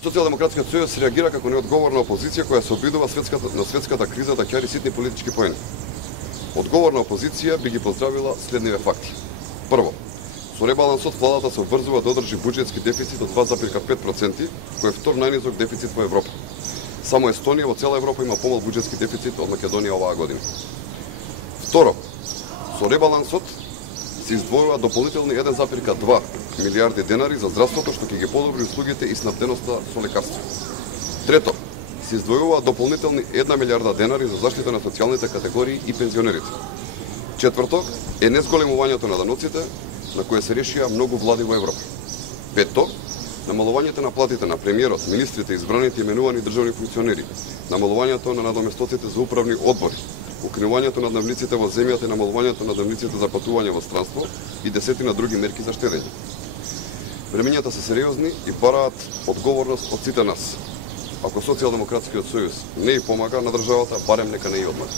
Социјалдемократскиот сојуз реагира како неодговорна опозиција која се обидува на светската криза да ќари ситни политички поени. Одговорна опозиција би ги поздравила следниве факти. Прво, со ребалансот владата се обврзува да одржи буџетски дефицит од 2,5%, кој е втор најнизок дефицит во Европа. Само Естонија во цела Европа има помал буџетски дефицит од Македонија оваа година. Второ, со ребалансот се издвојува дополнителни 1,2 милијарди денари за здравството, што ќе ги подобри услугите и снабденоста со лекарства. Трето, се издвојува дополнителни 1 милијарда денари за заштита на социјалните категории и пензионерите. Четврто, е незголемувањето на даноците, на кое се решија многу влади во Европа. Петто, намалувањето на платите на премиерот, министрите, избраните и именувани државни функционери, намалувањето на надоместоците за управни одбори, укинувањето на дневниците во земјата и намалувањето на дневниците за патување во странство и десетина други мерки за штедење. Времењата се сериозни и бараат одговорност од сите нас. Ако Социјалдемократскиот сојуз не и помага на државата, барем нека не и одмага.